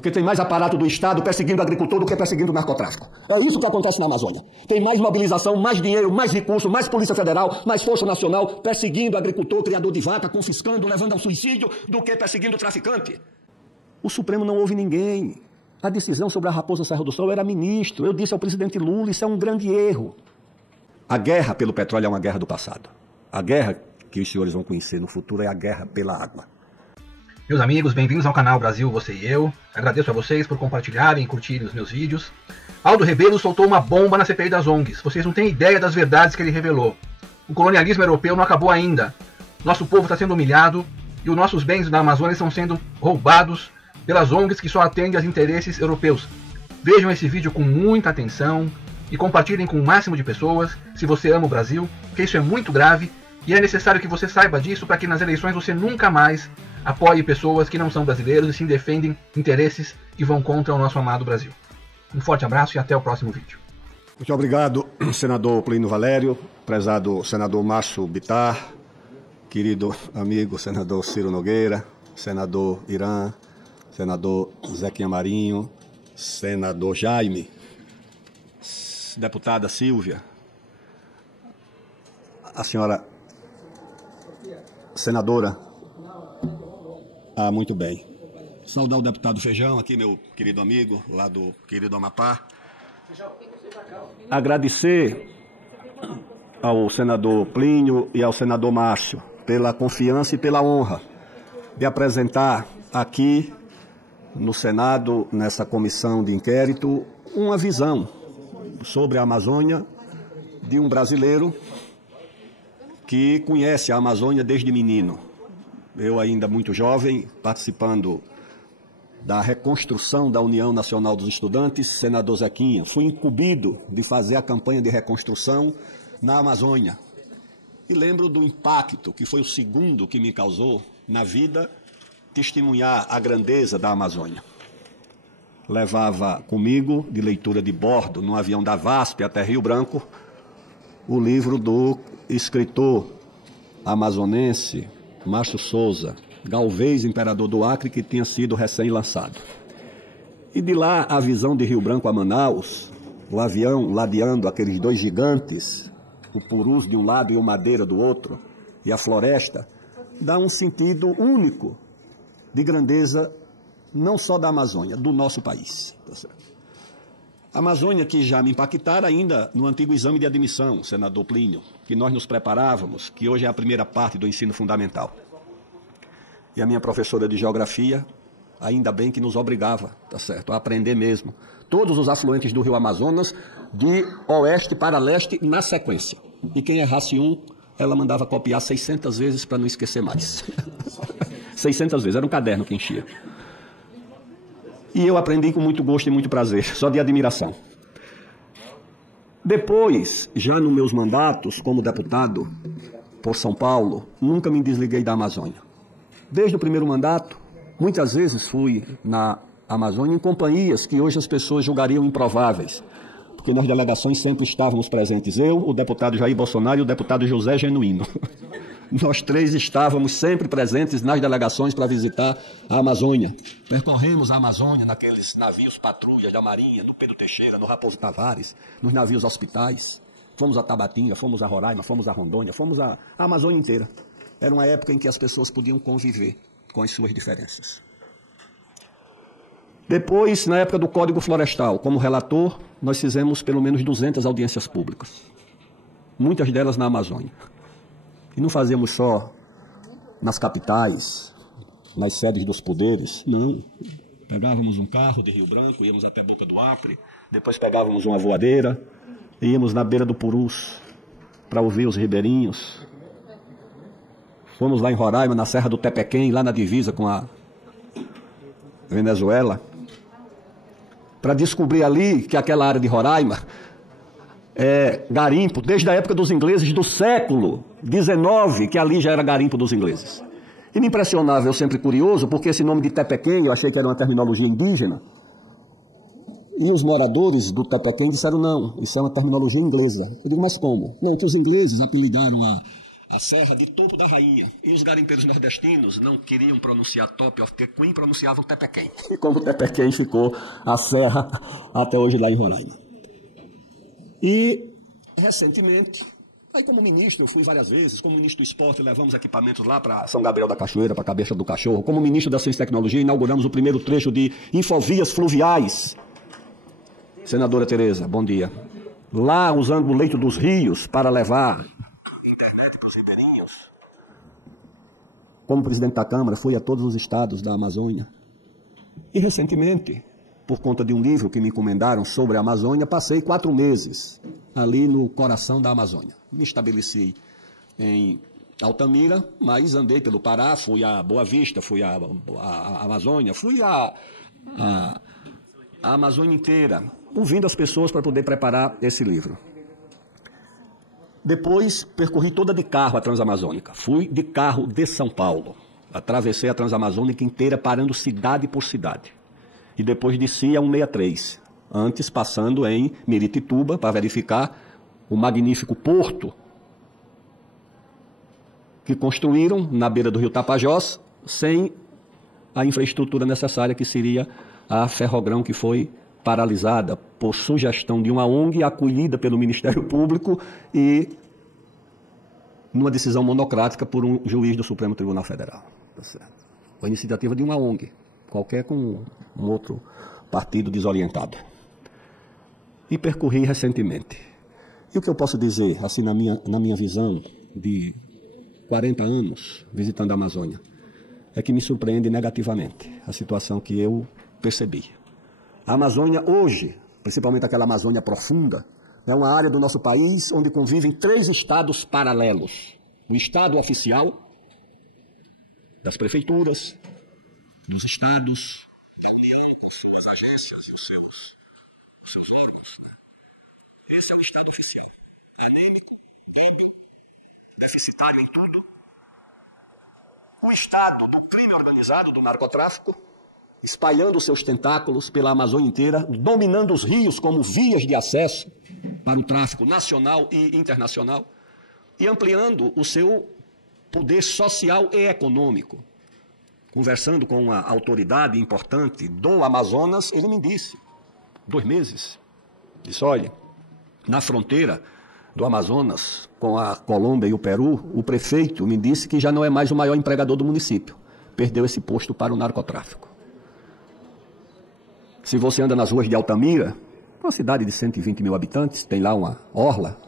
Porque tem mais aparato do Estado perseguindo o agricultor do que perseguindo o narcotráfico. É isso que acontece na Amazônia. Tem mais mobilização, mais dinheiro, mais recursos, mais Polícia Federal, mais Força Nacional perseguindo o agricultor, criador de vaca, confiscando, levando ao suicídio, do que perseguindo o traficante. O Supremo não ouve ninguém. A decisão sobre a Raposa Serra do Sol era ministro. Eu disse ao presidente Lula, isso é um grande erro. A guerra pelo petróleo é uma guerra do passado. A guerra que os senhores vão conhecer no futuro é a guerra pela água. Meus amigos, bem-vindos ao canal Brasil, Você e Eu. Agradeço a vocês por compartilharem e curtirem os meus vídeos. Aldo Rebelo soltou uma bomba na CPI das ONGs. Vocês não têm ideia das verdades que ele revelou. O colonialismo europeu não acabou ainda. Nosso povo está sendo humilhado e os nossos bens na Amazônia estão sendo roubados pelas ONGs que só atendem aos interesses europeus. Vejam esse vídeo com muita atenção e compartilhem com o máximo de pessoas se você ama o Brasil, porque isso é muito grave e é necessário que você saiba disso para que nas eleições você nunca mais apoie pessoas que não são brasileiros e sim defendem interesses que vão contra o nosso amado Brasil. Um forte abraço e até o próximo vídeo. Muito obrigado, senador Plínio Valério, prezado senador Márcio Bittar, querido amigo senador Ciro Nogueira, senador Irã, senador Zequinha Marinho, senador Jaime, deputada Silvia, a senhora senadora. Muito bem. Saudar o deputado Feijão, aqui meu querido amigo, lá do querido Amapá. Agradecer ao senador Plínio e ao senador Márcio pela confiança e pela honra de apresentar aqui no Senado, nessa comissão de inquérito, uma visão sobre a Amazônia de um brasileiro que conhece a Amazônia desde menino. Eu ainda muito jovem, participando da reconstrução da União Nacional dos Estudantes, senador Zequinha, fui incumbido de fazer a campanha de reconstrução na Amazônia. E lembro do impacto, que foi o segundo que me causou na vida, testemunhar a grandeza da Amazônia. Levava comigo, de leitura de bordo, no avião da VASP até Rio Branco, o livro do escritor amazonense Márcio Souza, Galvez, Imperador do Acre, que tinha sido recém-lançado. E de lá a visão de Rio Branco a Manaus, o avião ladeando aqueles dois gigantes, o purus de um lado e o madeira do outro, e a floresta, dá um sentido único de grandeza, não só da Amazônia, do nosso país. A Amazônia que já me impactara ainda no antigo exame de admissão, senador Plínio, que nós nos preparávamos, que hoje é a primeira parte do ensino fundamental. E a minha professora de geografia, ainda bem que nos obrigava, tá certo, a aprender mesmo todos os afluentes do rio Amazonas, de oeste para leste, na sequência. E quem errasse um, ela mandava copiar 600 vezes para não esquecer mais. 600 vezes, era um caderno que enchia. E eu aprendi com muito gosto e muito prazer, só de admiração. Depois, já nos meus mandatos como deputado por São Paulo, nunca me desliguei da Amazônia. Desde o primeiro mandato, muitas vezes fui na Amazônia em companhias que hoje as pessoas julgariam improváveis, porque nas delegações sempre estávamos presentes eu, o deputado Jair Bolsonaro e o deputado José Genuíno. Nós três estávamos sempre presentes nas delegações para visitar a Amazônia. Percorremos a Amazônia naqueles navios patrulha da Marinha, no Pedro Teixeira, no Raposo Tavares, nos navios hospitais. Fomos a Tabatinga, fomos a Roraima, fomos a Rondônia, fomos a Amazônia inteira. Era uma época em que as pessoas podiam conviver com as suas diferenças. Depois, na época do Código Florestal, como relator, nós fizemos pelo menos 200 audiências públicas. Muitas delas na Amazônia. E não fazíamos só nas capitais, nas sedes dos poderes, não. Pegávamos um carro de Rio Branco, íamos até Boca do Acre, depois pegávamos uma voadeira, íamos na beira do Purus para ouvir os ribeirinhos. Fomos lá em Roraima, na Serra do Tepequém, lá na divisa com a Venezuela, para descobrir ali que aquela área de Roraima é garimpo, desde a época dos ingleses, do século XIX, que ali já era garimpo dos ingleses. E me impressionava, eu sempre curioso, porque esse nome de Tepequém, eu achei que era uma terminologia indígena, e os moradores do Tepequém disseram, não, isso é uma terminologia inglesa. Eu digo, mas como? Não, que os ingleses apelidaram a serra de Topo da Rainha. E os garimpeiros nordestinos não queriam pronunciar Top of the Queen, pronunciavam Tepequém. E como Tepequém ficou a serra até hoje lá em Roraima. E, recentemente, aí como ministro, eu fui várias vezes, como ministro do esporte, levamos equipamentos lá para São Gabriel da Cachoeira, para a Cabeça do Cachorro. Como ministro da Ciência e Tecnologia, inauguramos o primeiro trecho de infovias fluviais. Senadora Tereza, bom dia. Lá, usando o leito dos rios para levar internet para os ribeirinhos. Como presidente da Câmara, fui a todos os estados da Amazônia. E, recentemente, por conta de um livro que me encomendaram sobre a Amazônia, passei 4 meses ali no coração da Amazônia. Me estabeleci em Altamira, mas andei pelo Pará, fui a Boa Vista, fui a Amazônia, fui a Amazônia inteira, ouvindo as pessoas para poder preparar esse livro. Depois, percorri toda de carro a Transamazônica. Fui de carro de São Paulo. Atravessei a Transamazônica inteira, parando cidade por cidade. E depois desci a 163, antes passando em Miritituba para verificar o magnífico porto que construíram na beira do rio Tapajós, sem a infraestrutura necessária que seria a Ferrogrão, que foi paralisada por sugestão de uma ONG acolhida pelo Ministério Público e numa decisão monocrática por um juiz do Supremo Tribunal Federal. Tá certo. Foi iniciativa de uma ONG, qualquer com um outro partido desorientado. E percorri recentemente. E o que eu posso dizer, assim, na minha visão de 40 anos visitando a Amazônia, é que me surpreende negativamente a situação que eu percebi. A Amazônia hoje, principalmente aquela Amazônia profunda, é uma área do nosso país onde convivem 3 estados paralelos. O estado oficial das prefeituras, dos estados, da União, com suas agências e os seus órgãos. Esse é o estado oficial, anêmico, deficitário em tudo. O estado do crime organizado, do narcotráfico, espalhando seus tentáculos pela Amazônia inteira, dominando os rios como vias de acesso para o tráfico nacional e internacional e ampliando o seu poder social e econômico. Conversando com uma autoridade importante do Amazonas, ele me disse, 2 meses, disse, olha, na fronteira do Amazonas com a Colômbia e o Peru, o prefeito me disse que já não é mais o maior empregador do município, perdeu esse posto para o narcotráfico. Se você anda nas ruas de Altamira, uma cidade de 120 mil habitantes, tem lá uma orla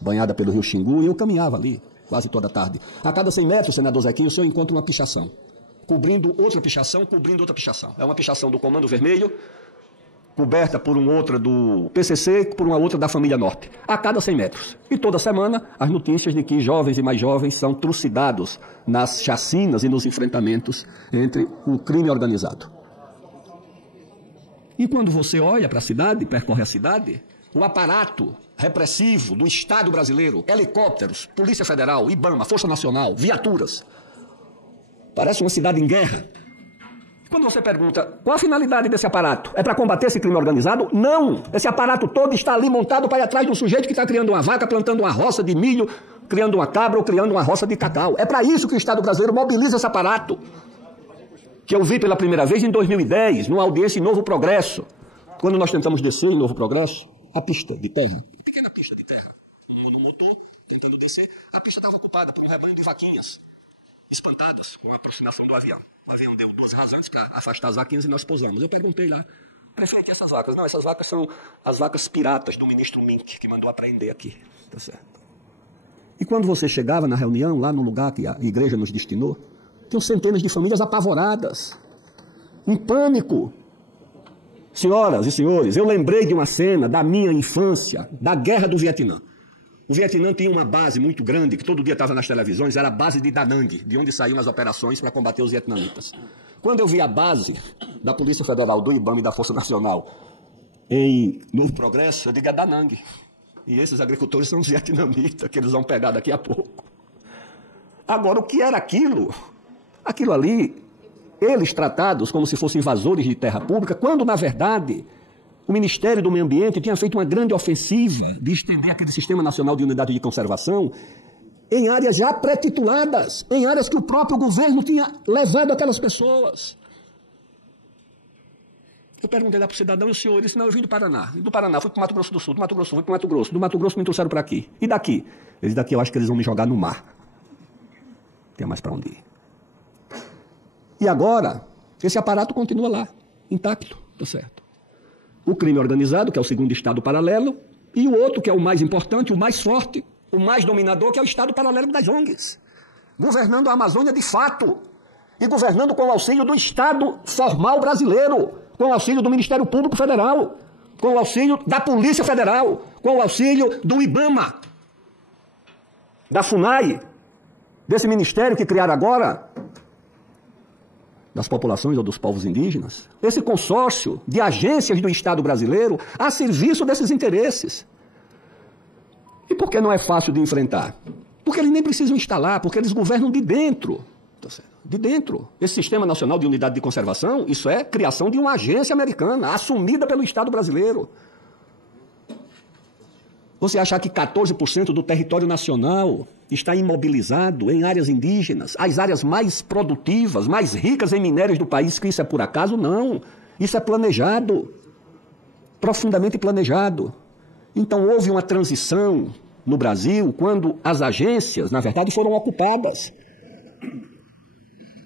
banhada pelo rio Xingu, e eu caminhava ali quase toda tarde. A cada 100 metros, senador Zequinho, o senhor encontra uma pichação, cobrindo outra pichação, cobrindo outra pichação. É uma pichação do Comando Vermelho, coberta por uma outra do PCC, por uma outra da Família Norte, a cada 100 metros. E toda semana, as notícias de que jovens e mais jovens são trucidados nas chacinas e nos enfrentamentos entre o crime organizado. E quando você olha para a cidade, percorre a cidade, o aparato repressivo do Estado brasileiro, helicópteros, Polícia Federal, IBAMA, Força Nacional, viaturas, parece uma cidade em guerra. Quando você pergunta, qual a finalidade desse aparato? É para combater esse crime organizado? Não! Esse aparato todo está ali montado para ir atrás de um sujeito que está criando uma vaca, plantando uma roça de milho, criando uma cabra ou criando uma roça de cacau. É para isso que o Estado brasileiro mobiliza esse aparato. Que eu vi pela primeira vez em 2010, numa audiência em Novo Progresso. Quando nós tentamos descer em Novo Progresso, a pista de terra, uma pequena pista de terra, no motor, tentando descer, a pista estava ocupada por um rebanho de vaquinhas, espantadas com a aproximação do avião. O avião deu 2 rasantes para afastar as vaquinhas e nós pousamos. Eu perguntei lá, prefeito, e essas vacas? Não, essas vacas são as vacas piratas do ministro Mink, que mandou apreender aqui. Tá certo. E quando você chegava na reunião, lá no lugar que a igreja nos destinou, tinham centenas de famílias apavoradas, em pânico. Senhoras e senhores, eu lembrei de uma cena da minha infância, da Guerra do Vietnã. O Vietnã tinha uma base muito grande, que todo dia estava nas televisões, era a base de Da Nang, de onde saíam as operações para combater os vietnamitas. Quando eu vi a base da Polícia Federal, do IBAMA e da Força Nacional em Novo Progresso, eu digo, é Da Nang. E esses agricultores são os vietnamitas, que eles vão pegar daqui a pouco. Agora, o que era aquilo? Aquilo ali, eles tratados como se fossem invasores de terra pública, quando, na verdade, o Ministério do Meio Ambiente tinha feito uma grande ofensiva de estender aquele Sistema Nacional de Unidade de Conservação em áreas já pré-tituladas, em áreas que o próprio governo tinha levado aquelas pessoas. Eu perguntei lá para o cidadão, e o senhor, ele disse, não, eu vim do Paraná. Do Paraná, fui para o Mato Grosso do Sul, do Mato Grosso fui para o Mato Grosso, do Mato Grosso me trouxeram para aqui. E daqui? Eles daqui eu acho que eles vão me jogar no mar. Não tem mais para onde ir. E agora, esse aparato continua lá, intacto, tá certo. O crime organizado, que é o segundo estado paralelo, e o outro, que é o mais importante, o mais forte, o mais dominador, que é o estado paralelo das ONGs. Governando a Amazônia de fato. E governando com o auxílio do Estado formal brasileiro, com o auxílio do Ministério Público Federal, com o auxílio da Polícia Federal, com o auxílio do IBAMA, da FUNAI, desse ministério que criaram agora, das populações ou dos povos indígenas. Esse consórcio de agências do Estado brasileiro a serviço desses interesses. E por que não é fácil de enfrentar? Porque eles nem precisam instalar, porque eles governam de dentro. De dentro. Esse Sistema Nacional de Unidade de Conservação, isso é criação de uma agência americana, assumida pelo Estado brasileiro. Você achar que 14% do território nacional está imobilizado em áreas indígenas, as áreas mais produtivas, mais ricas em minérios do país, que isso é por acaso? Não. Isso é planejado. Profundamente planejado. Então houve uma transição no Brasil quando as agências, na verdade, foram ocupadas.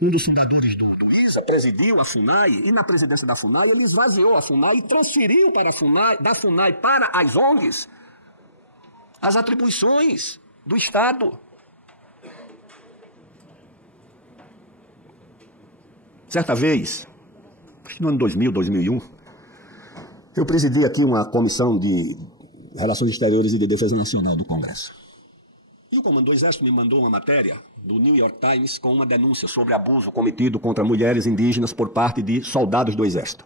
Um dos fundadores do ISA presidiu a FUNAI, e na presidência da FUNAI ele esvaziou a FUNAI e transferiu para a FUNAI, da FUNAI para as ONGs as atribuições do Estado. Certa vez, acho que no ano 2000, 2001, eu presidi aqui uma comissão de Relações Exteriores e de Defesa Nacional do Congresso. E o Comando do Exército me mandou uma matéria do New York Times com uma denúncia sobre abuso cometido contra mulheres indígenas por parte de soldados do Exército.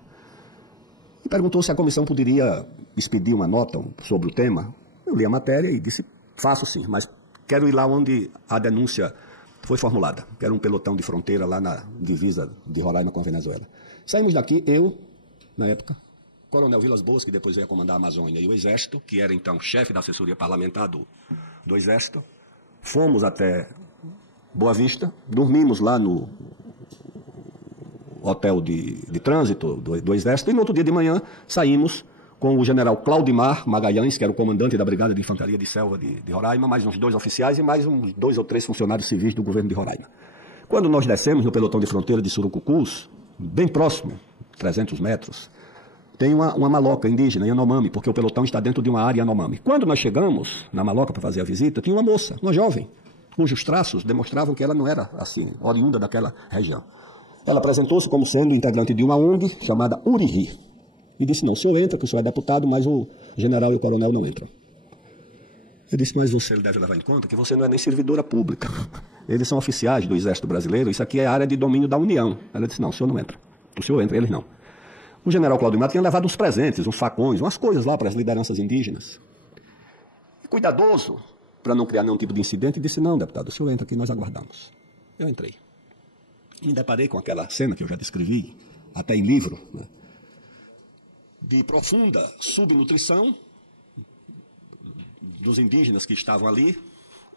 E perguntou se a comissão poderia expedir uma nota sobre o tema. Eu li a matéria e disse, faço sim, mas quero ir lá onde a denúncia foi formulada. Quero um pelotão de fronteira lá na divisa de Roraima com a Venezuela. Saímos daqui, eu, na época, Coronel Vilas Boas, que depois ia comandar a Amazônia, e o Exército, que era então chefe da assessoria parlamentar do Exército. Fomos até Boa Vista, dormimos lá no hotel de trânsito do Exército, e no outro dia de manhã saímos com o general Claudimar Magalhães, que era o comandante da Brigada de Infantaria de Selva de Roraima, mais uns 2 oficiais e mais uns 2 ou 3 funcionários civis do governo de Roraima. Quando nós descemos no pelotão de fronteira de Surucucus, bem próximo, 300 metros, tem uma maloca indígena, Yanomami, porque o pelotão está dentro de uma área Yanomami. Quando nós chegamos na maloca para fazer a visita, tinha uma moça, uma jovem, cujos traços demonstravam que ela não era assim, oriunda daquela região. Ela apresentou-se como sendo integrante de uma ONG chamada Uriri. E disse, não, o senhor entra, que o senhor é deputado, mas o general e o coronel não entram. Eu disse, mas você deve levar em conta que você não é nem servidora pública. Eles são oficiais do Exército Brasileiro, isso aqui é área de domínio da União. Ela disse, não, o senhor não entra. O senhor entra, eles não. O general Claudimar tinha levado uns presentes, uns facões, umas coisas lá para as lideranças indígenas. E cuidadoso, para não criar nenhum tipo de incidente, disse, não, deputado, o senhor entra aqui, nós aguardamos. Eu entrei. E me deparei com aquela cena que eu já descrevi, até em livro, né, de profunda subnutrição dos indígenas que estavam ali,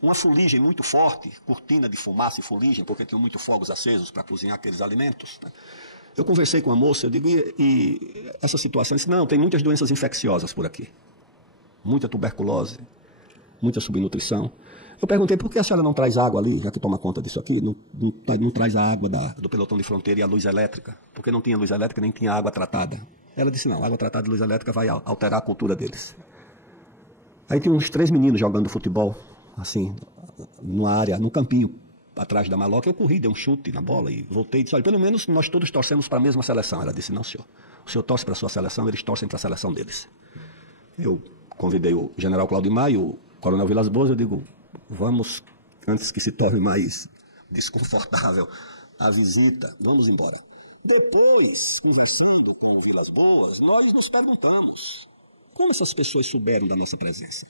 uma fuligem muito forte, cortina de fumaça e fuligem, porque tinham muito fogos acesos para cozinhar aqueles alimentos, né. Eu conversei com a moça, eu digo, e essa situação? Eu disse, não, tem muitas doenças infecciosas por aqui. Muita tuberculose, muita subnutrição. Eu perguntei, por que a senhora não traz água ali, já que toma conta disso aqui? Não traz a água do pelotão de fronteira e a luz elétrica, porque não tinha luz elétrica nem tinha água tratada. Ela disse, não, a água tratada e luz elétrica vai alterar a cultura deles. Aí tinha uns 3 meninos jogando futebol, assim, numa área, num campinho, atrás da maloca. Eu corri, dei um chute na bola e voltei e disse, olha, pelo menos nós todos torcemos para a mesma seleção. Ela disse, não, senhor, o senhor torce para a sua seleção, eles torcem para a seleção deles. Eu convidei o general Claudimar e o coronel Vilas Boas, eu digo, vamos, antes que se torne mais desconfortável a visita, vamos embora. Depois, conversando com o Vilas Boas, nós nos perguntamos, como essas pessoas souberam da nossa presença?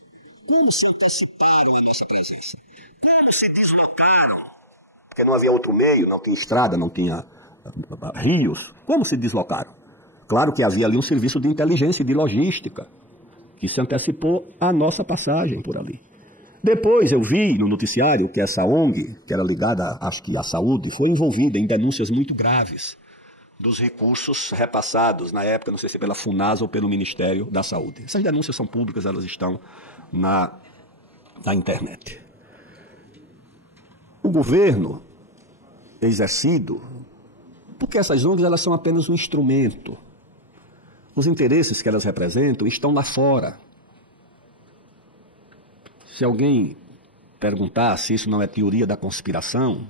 Como se anteciparam a nossa presença? Como se deslocaram? Porque não havia outro meio, não tinha estrada, não tinha rios. Como se deslocaram? Claro que havia ali um serviço de inteligência e de logística que se antecipou à nossa passagem por ali. Depois eu vi no noticiário que essa ONG, que era ligada, acho que à saúde, foi envolvida em denúncias muito graves dos recursos repassados, na época, não sei se pela FUNASA ou pelo Ministério da Saúde. Essas denúncias são públicas, elas estão na internet. O governo exercido, porque essas ONGs elas são apenas um instrumento. Os interesses que elas representam estão lá fora. Se alguém perguntar se isso não é teoria da conspiração,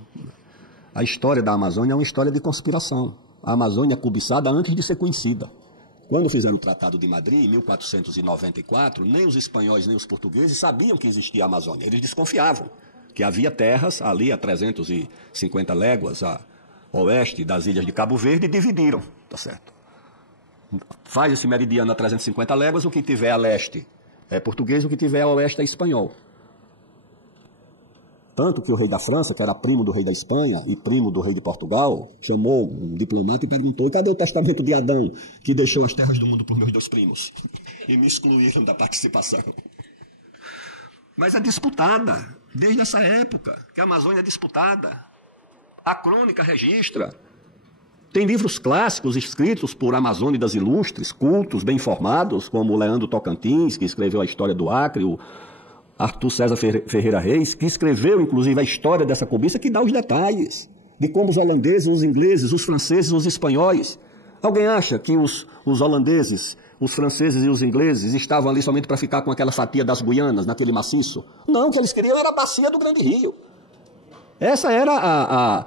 a história da Amazônia é uma história de conspiração. A Amazônia é cobiçada antes de ser conhecida. Quando fizeram o Tratado de Madrid, em 1494, nem os espanhóis nem os portugueses sabiam que existia a Amazônia. Eles desconfiavam que havia terras ali a 350 léguas a oeste das ilhas de Cabo Verde e dividiram, tá certo? Faz esse meridiano a 350 léguas, o que tiver a leste é português, o que tiver a oeste é espanhol. Tanto que o rei da França, que era primo do rei da Espanha e primo do rei de Portugal, chamou um diplomata e perguntou: cadê o testamento de Adão, que deixou as terras do mundo para os meus 2 primos? E me excluíram da participação. Mas é disputada, desde essa época, que a Amazônia é disputada. A crônica registra. Tem livros clássicos escritos por amazônidas ilustres, cultos, bem informados, como o Leandro Tocantins, que escreveu a história do Acre, o Arthur César Ferreira Reis, que escreveu, inclusive, a história dessa cobiça, que dá os detalhes de como os holandeses, os ingleses, os franceses, os espanhóis. Alguém acha que os holandeses, os franceses e os ingleses estavam ali somente para ficar com aquela fatia das Guianas, naquele maciço? Não, o que eles queriam era a bacia do Grande Rio. Essa era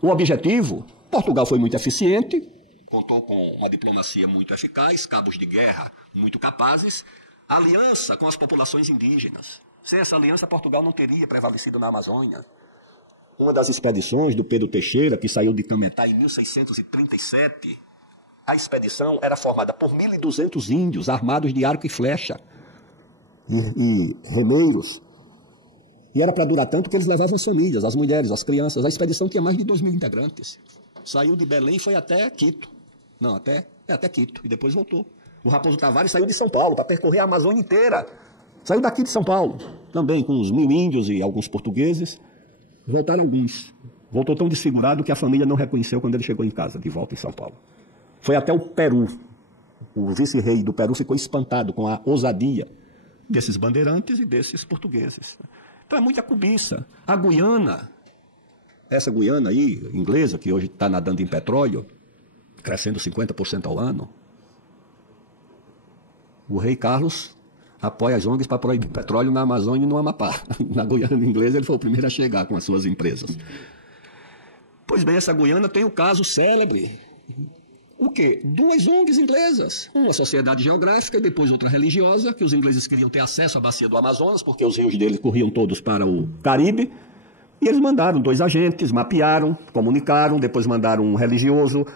o objetivo. Portugal foi muito eficiente, contou com uma diplomacia muito eficaz, cabos de guerra muito capazes, aliança com as populações indígenas. Sem essa aliança, Portugal não teria prevalecido na Amazônia. Uma das expedições do Pedro Teixeira, que saiu de Cametá em 1637, a expedição era formada por 1.200 índios armados de arco e flecha e remeiros. E era para durar tanto que eles levavam as famílias, as mulheres, as crianças. A expedição tinha mais de 2.000 integrantes. Saiu de Belém e foi até Quito. Não, até Quito. E depois voltou. O Raposo Tavares saiu de São Paulo para percorrer a Amazônia inteira. Saiu daqui de São Paulo, também com uns 1.000 índios e alguns portugueses. Voltaram alguns. Voltou tão desfigurado que a família não reconheceu quando ele chegou em casa, de volta em São Paulo. Foi até o Peru. O vice-rei do Peru ficou espantado com a ousadia desses bandeirantes e desses portugueses. Então é muita cobiça. A Guiana, essa Guiana aí, inglesa, que hoje está nadando em petróleo, crescendo 50% ao ano, o rei Carlos apoia as ONGs para proibir petróleo na Amazônia e no Amapá. Na Guiana inglesa ele foi o primeiro a chegar com as suas empresas. Pois bem, essa Guiana tem o caso célebre. O quê? 2 ONGs inglesas. Uma sociedade geográfica e depois outra religiosa, que os ingleses queriam ter acesso à bacia do Amazonas, porque os rios deles corriam todos para o Caribe. E eles mandaram 2 agentes, mapearam, comunicaram, depois mandaram um religioso,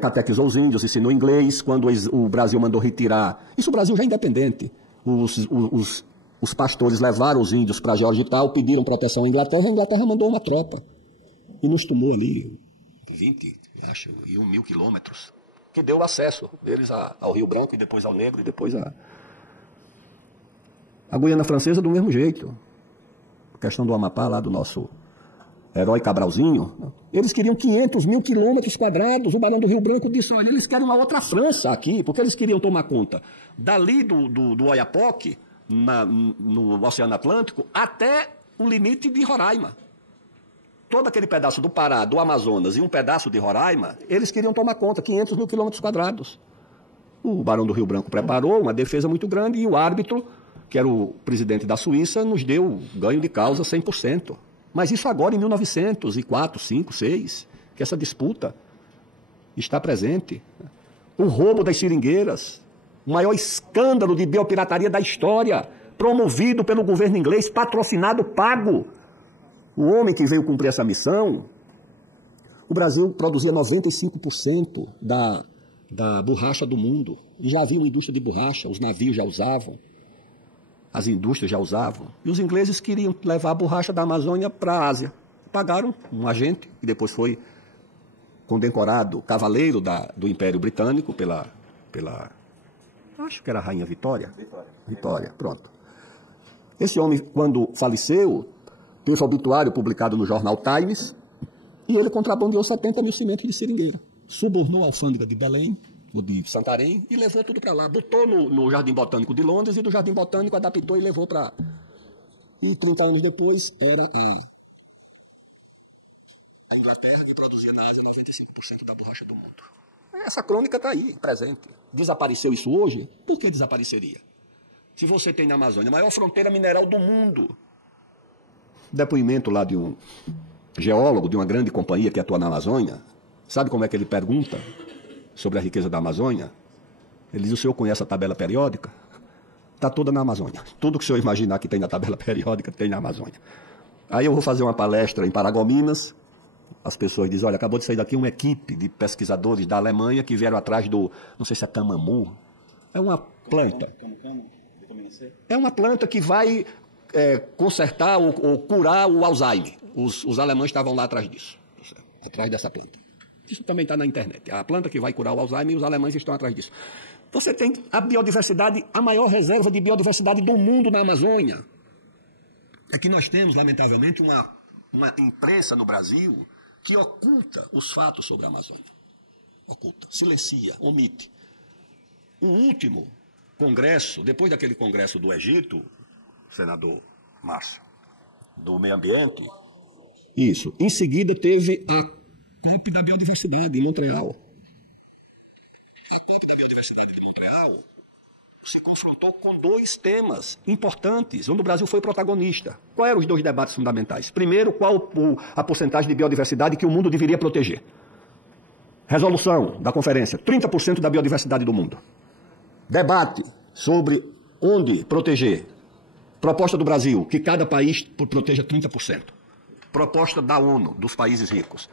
catequizou os índios, ensinou inglês. Quando o Brasil mandou retirar, isso o Brasil já independente, os pastores levaram os índios para Georgetown, pediram proteção à Inglaterra, a Inglaterra mandou uma tropa e nos tomou ali 20, acho, e 1.000 quilômetros, que deu acesso deles ao Rio Branco e depois ao Negro e depois a Guiana Francesa do mesmo jeito. A questão do Amapá lá do nosso herói Cabralzinho, eles queriam 500.000 quilômetros quadrados. O Barão do Rio Branco disse: olha, eles querem uma outra França aqui, porque eles queriam tomar conta dali do Oiapoque, no Oceano Atlântico, até o limite de Roraima. Todo aquele pedaço do Pará, do Amazonas e um pedaço de Roraima, eles queriam tomar conta, 500.000 quilômetros quadrados. O Barão do Rio Branco preparou uma defesa muito grande e o árbitro, que era o presidente da Suíça, nos deu ganho de causa 100%. Mas isso agora em 1904, 5, 6, que essa disputa está presente. O roubo das seringueiras, o maior escândalo de biopirataria da história, promovido pelo governo inglês, patrocinado, pago. O homem que veio cumprir essa missão, o Brasil produzia 95% da borracha do mundo. E já havia uma indústria de borracha, os navios já usavam. As indústrias já usavam. E os ingleses queriam levar a borracha da Amazônia para a Ásia. Pagaram um agente, que depois foi condecorado cavaleiro do Império Britânico pela acho que era a Rainha Vitória. Vitória, pronto. Esse homem, quando faleceu, teve obituário publicado no jornal Times, e ele contrabandeou 70 mil cimentos de seringueira. Subornou a alfândega de Belém, ou de Santarém, e levou tudo para lá. Botou no Jardim Botânico de Londres, e do Jardim Botânico adaptou e levou para... E 30 anos depois, era a Inglaterra, que produzia na Ásia 95% da borracha do mundo. Essa crônica está aí, presente. Desapareceu isso hoje? Por que desapareceria? Se você tem na Amazônia a maior fronteira mineral do mundo. Depoimento lá de um geólogo de uma grande companhia que atua na Amazônia. Sabe como é que ele pergunta sobre a riqueza da Amazônia? Ele diz: o senhor conhece a tabela periódica? Está toda na Amazônia. Tudo que o senhor imaginar que tem na tabela periódica tem na Amazônia. Aí eu vou fazer uma palestra em Paragominas. As pessoas dizem: olha, acabou de sair daqui uma equipe de pesquisadores da Alemanha que vieram atrás do, não sei se é camamu, é uma planta. É uma planta que vai consertar ou curar o Alzheimer. Os alemães estavam lá atrás disso, atrás dessa planta. Isso também está na internet. A planta que vai curar o Alzheimer, e os alemães estão atrás disso. Você tem a biodiversidade, a maior reserva de biodiversidade do mundo na Amazônia. É que nós temos, lamentavelmente, uma imprensa no Brasil que oculta os fatos sobre a Amazônia. Oculta, silencia, omite. O último congresso, depois daquele congresso do Egito, senador Márcio, do meio ambiente, isso. Em seguida teve a COP da biodiversidade em Montreal. A COP da biodiversidade de Montreal se confrontou com dois temas importantes, onde o Brasil foi protagonista. Quais eram os dois debates fundamentais? Primeiro, qual a porcentagem de biodiversidade que o mundo deveria proteger? Resolução da conferência: 30% da biodiversidade do mundo. Debate sobre onde proteger. Proposta do Brasil, que cada país proteja 30%. Proposta da ONU, dos países ricos.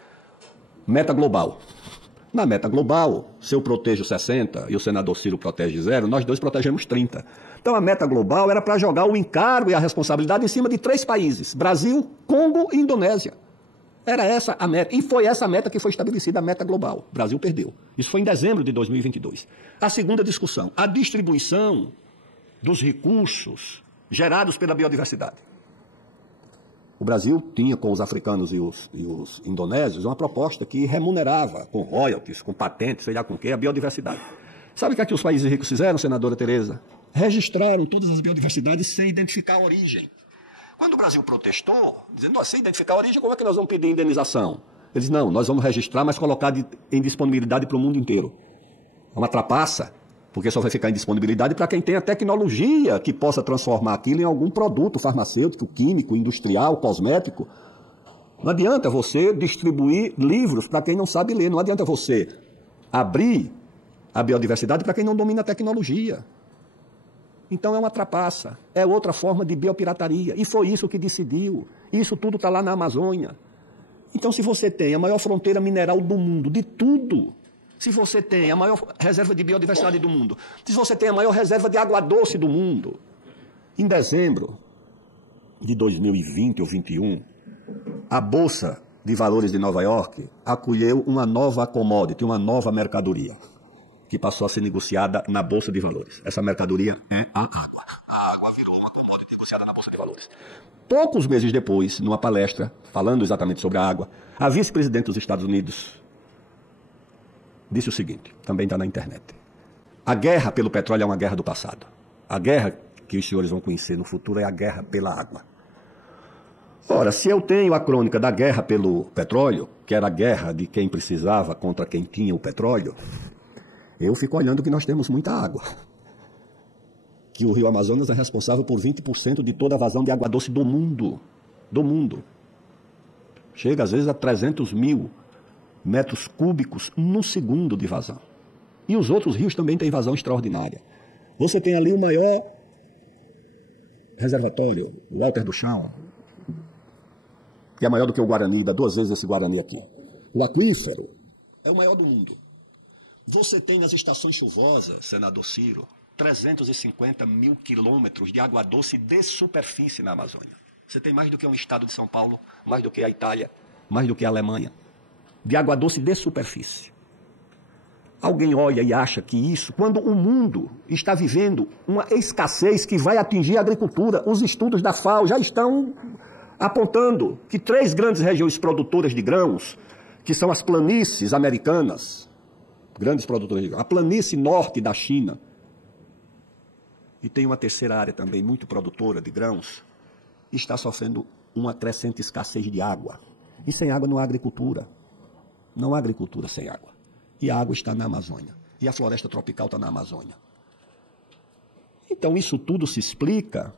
Meta global. Na meta global, se eu protejo 60% e o senador Ciro protege 0%, nós dois protegemos 30%. Então a meta global era para jogar o encargo e a responsabilidade em cima de 3 países: Brasil, Congo e Indonésia. Era essa a meta. E foi essa a meta que foi estabelecida, a meta global. O Brasil perdeu. Isso foi em dezembro de 2022. A segunda discussão: a distribuição dos recursos gerados pela biodiversidade. O Brasil tinha com os africanos e os indonésios uma proposta que remunerava com royalties, com patentes, sei lá com o que, a biodiversidade. Sabe o que é que os países ricos fizeram, senadora Tereza? Registraram todas as biodiversidades sem identificar a origem. Quando o Brasil protestou, dizendo: sem identificar a origem, como é que nós vamos pedir indenização? Eles: não, nós vamos registrar, mas colocar em disponibilidade para o mundo inteiro. É uma trapaça, porque só vai ficar em disponibilidade para quem tem a tecnologia que possa transformar aquilo em algum produto farmacêutico, químico, industrial, cosmético. Não adianta você distribuir livros para quem não sabe ler, não adianta você abrir a biodiversidade para quem não domina a tecnologia. Então é uma trapaça, é outra forma de biopirataria, e foi isso que decidiu. Isso tudo está lá na Amazônia. Então, se você tem a maior fronteira mineral do mundo, de tudo, se você tem a maior reserva de biodiversidade do mundo, se você tem a maior reserva de água doce do mundo, em dezembro de 2020 ou 2021, a Bolsa de Valores de Nova York acolheu uma nova commodity, uma nova mercadoria, que passou a ser negociada na Bolsa de Valores. Essa mercadoria é a água. A água virou uma commodity negociada na Bolsa de Valores. Poucos meses depois, numa palestra falando exatamente sobre a água, a vice-presidente dos Estados Unidos disse o seguinte, também está na internet: a guerra pelo petróleo é uma guerra do passado. A guerra que os senhores vão conhecer no futuro é a guerra pela água. Ora, se eu tenho a crônica da guerra pelo petróleo, que era a guerra de quem precisava contra quem tinha o petróleo, eu fico olhando que nós temos muita água. Que o Rio Amazonas é responsável por 20% de toda a vazão de água doce do mundo. Do mundo. Chega às vezes a 300 mil metros cúbicos no segundo de vazão. E os outros rios também têm vazão extraordinária. Você tem ali o maior reservatório, o Walter do Chão, que é maior do que o Guarani, dá 2 vezes esse Guarani aqui. O aquífero é o maior do mundo. Você tem nas estações chuvosas, senador Ciro, 350 mil quilômetros de água doce de superfície na Amazônia. Você tem mais do que um estado de São Paulo, mais do que a Itália, mais do que a Alemanha, de água doce de superfície. Alguém olha e acha que isso, quando o mundo está vivendo uma escassez que vai atingir a agricultura, os estudos da FAO já estão apontando que 3 grandes regiões produtoras de grãos, que são as planícies americanas, grandes produtoras de grãos, a planície norte da China, e tem uma terceira área também muito produtora de grãos, está sofrendo uma crescente escassez de água. E sem água não há agricultura. Não há agricultura sem água. E a água está na Amazônia. E a floresta tropical está na Amazônia. Então isso tudo se explica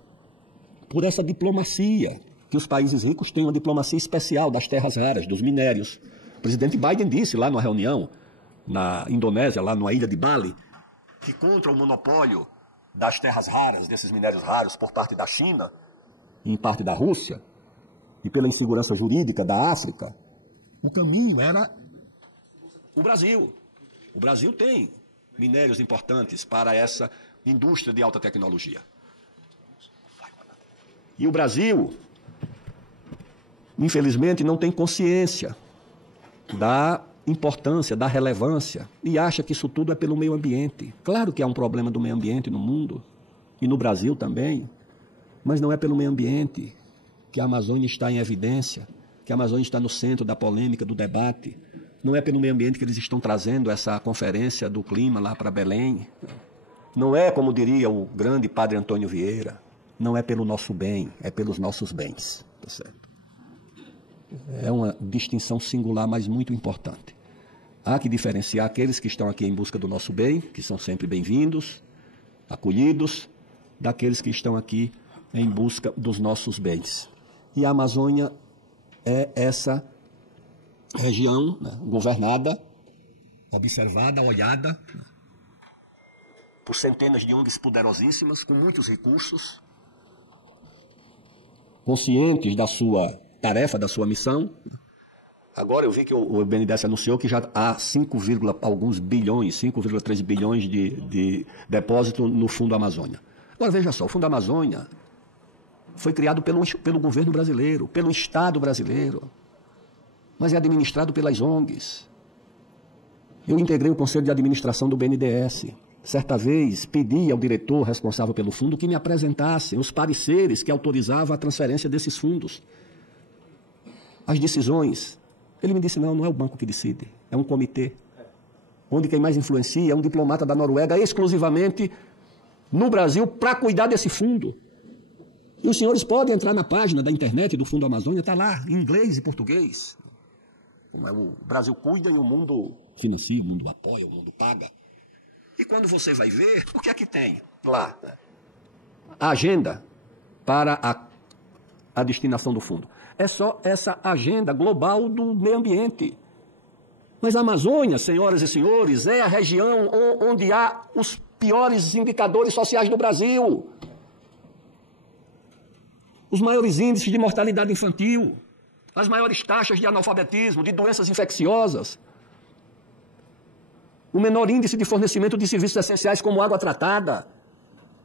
por essa diplomacia, que os países ricos têm uma diplomacia especial das terras raras, dos minérios. O presidente Biden disse lá numa reunião na Indonésia, lá numa ilha de Bali, que contra o monopólio das terras raras, desses minérios raros, por parte da China, e em parte da Rússia, e pela insegurança jurídica da África, o caminho era o Brasil. O Brasil tem minérios importantes para essa indústria de alta tecnologia. E o Brasil, infelizmente, não tem consciência da importância, da relevância, e acha que isso tudo é pelo meio ambiente. Claro que há um problema do meio ambiente no mundo, e no Brasil também, mas não é pelo meio ambiente que a Amazônia está em evidência, que a Amazônia está no centro da polêmica, do debate. Não é pelo meio ambiente que eles estão trazendo essa conferência do clima lá para Belém. Não é, como diria o grande padre Antônio Vieira, não é pelo nosso bem, é pelos nossos bens. Tá certo? É uma distinção singular, mas muito importante. Há que diferenciar aqueles que estão aqui em busca do nosso bem, que são sempre bem-vindos, acolhidos, daqueles que estão aqui em busca dos nossos bens. E a Amazônia é essa região, né, governada, observada, olhada por centenas de ONGs poderosíssimas, com muitos recursos, conscientes da sua tarefa, da sua missão. Agora eu vi que o BNDES anunciou que já há 5,3 bilhões de depósito no Fundo Amazônia. Agora veja só, o Fundo Amazônia foi criado pelo governo brasileiro, pelo Estado brasileiro, mas é administrado pelas ONGs. Eu integrei o Conselho de Administração do BNDES. Certa vez, pedi ao diretor responsável pelo fundo que me apresentassem os pareceres que autorizavam a transferência desses fundos, as decisões. Ele me disse, não é o banco que decide, é um comitê, onde quem mais influencia é um diplomata da Noruega, exclusivamente no Brasil, para cuidar desse fundo. E os senhores podem entrar na página da internet do Fundo Amazônia, está lá, em inglês e português. O Brasil cuida e o mundo financia, o mundo apoia, o mundo paga. E quando você vai ver, o que é que tem lá? A agenda para a destinação do fundo. É só essa agenda global do meio ambiente. Mas a Amazônia, senhoras e senhores, é a região onde há os piores indicadores sociais do Brasil. Os maiores índices de mortalidade infantil, as maiores taxas de analfabetismo, de doenças infecciosas, o menor índice de fornecimento de serviços essenciais como água tratada,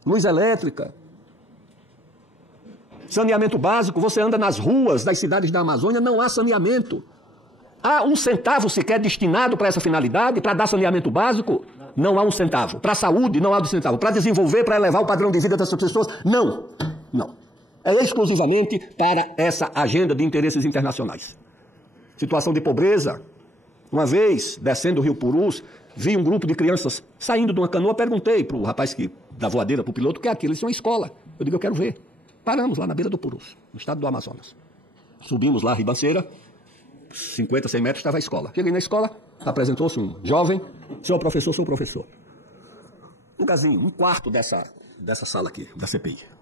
luz elétrica, saneamento básico. Você anda nas ruas das cidades da Amazônia, não há saneamento. Há um centavo sequer destinado para essa finalidade, para dar saneamento básico? Não há um centavo. Para a saúde, não há um centavo. Para desenvolver, para elevar o padrão de vida dessas pessoas? Não. É exclusivamente para essa agenda de interesses internacionais. Situação de pobreza. Uma vez, descendo o rio Purus, vi um grupo de crianças saindo de uma canoa, perguntei para o rapaz da voadeira, para o piloto, o que é aquilo? Eles são uma escola. Eu digo, eu quero ver. Paramos lá na beira do Purus, no estado do Amazonas. Subimos lá a ribanceira, 50, 100 metros estava a escola. Cheguei na escola, apresentou-se um jovem, seu professor. Um lugarzinho, um quarto dessa sala aqui, da CPI.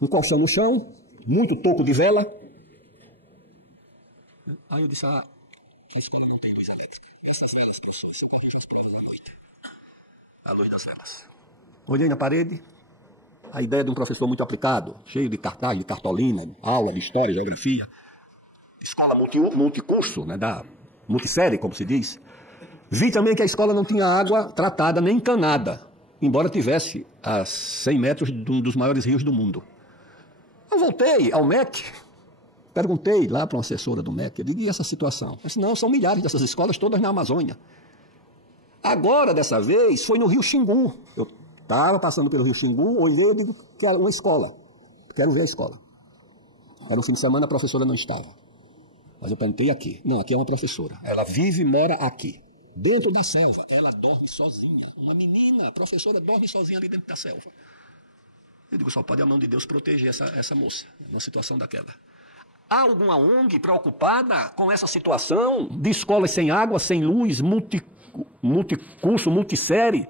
Um colchão no chão, muito toco de vela. Aí eu disse, que escola não tem luz elétrica? Essas velas que eu sou seguro a gente para a noite. A luz das velas. Olhei na parede, a ideia de um professor muito aplicado, cheio de cartaz, de cartolina, aula de história, geografia. Escola multicurso, né, multissérie, como se diz. Vi também que a escola não tinha água tratada nem encanada, embora tivesse a 100 metros de um dos maiores rios do mundo. Eu voltei ao MEC, perguntei lá para uma assessora do MEC, eu digo, e essa situação? Eu disse, não, são milhares dessas escolas, todas na Amazônia. Agora, dessa vez, foi no Rio Xingu. Eu estava passando pelo Rio Xingu, olhei e digo que era uma escola. Quero ver a escola. Era um fim de semana, a professora não estava. Mas eu perguntei aqui. Não, aqui é uma professora. Ela vive e mora aqui, dentro da selva. Ela dorme sozinha. Uma menina, a professora, dorme sozinha ali dentro da selva. Eu digo, só pode a mão de Deus proteger essa moça, numa situação daquela. Há alguma ONG preocupada com essa situação de escolas sem água, sem luz, multicurso, multissérie,